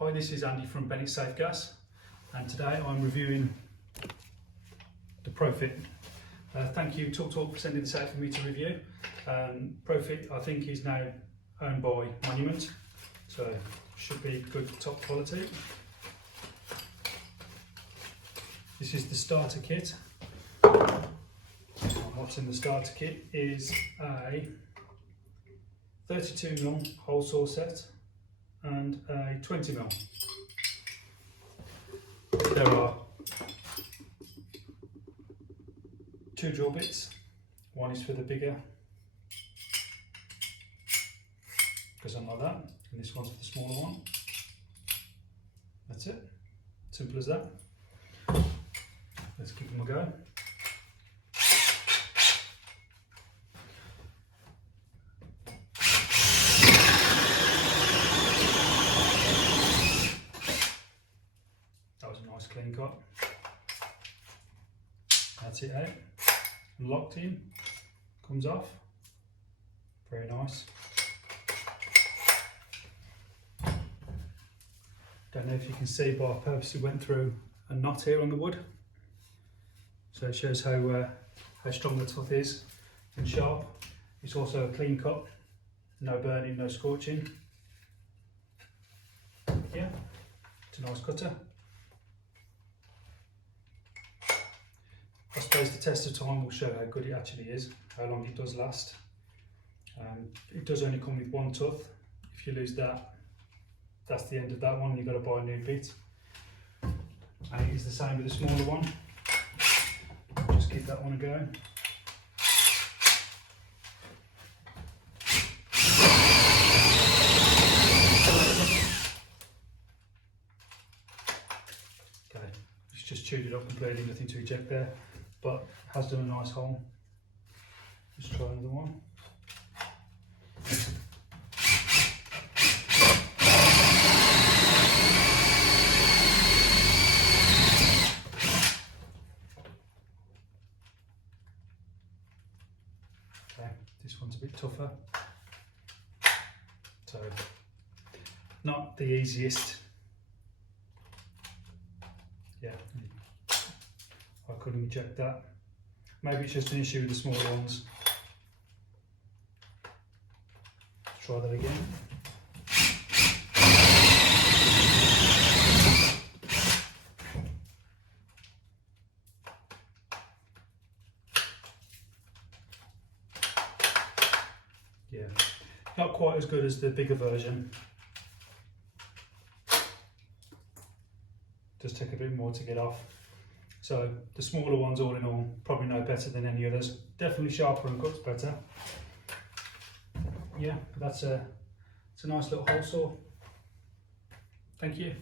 Hi, this is Andy from Bennett Safe Gas, and today I'm reviewing the Profit. Thank you Talk for sending this out for me to review. Profit, I think, is now owned by Monument, so should be good top quality. This is the starter kit. What's in the starter kit is a 32mm hole saw set and a 20mm. There are two drill bits. One is for the bigger, goes on like that, and this one's for the smaller one. That's it, simple as that. Let's give them a go. That was a nice clean cut. That's it out. Locked in, comes off. Very nice. Don't know if you can see, but I purposely went through a knot here on the wood, so it shows how strong the tooth is and sharp. It's also a clean cut, no burning, no scorching. Yeah, it's a nice cutter. I suppose the test of time will show how good it actually is, how long it does last. It does only come with one tooth. If you lose that, that's the end of that one. You've got to buy a new bit. And it is the same with the smaller one. Just give that one a go. Okay, it's just chewed it up completely, nothing to eject there, but has done a nice hole. Let's try another one. Okay, this one's a bit tougher, so not the easiest. Yeah, I couldn't eject that. Maybe it's just an issue with the smaller ones. Let's try that again. Yeah, not quite as good as the bigger version. Does take a bit more to get off. So the smaller ones, all in all, probably no better than any others. Definitely sharper and cuts better. Yeah, but it's a nice little hole saw. Thank you.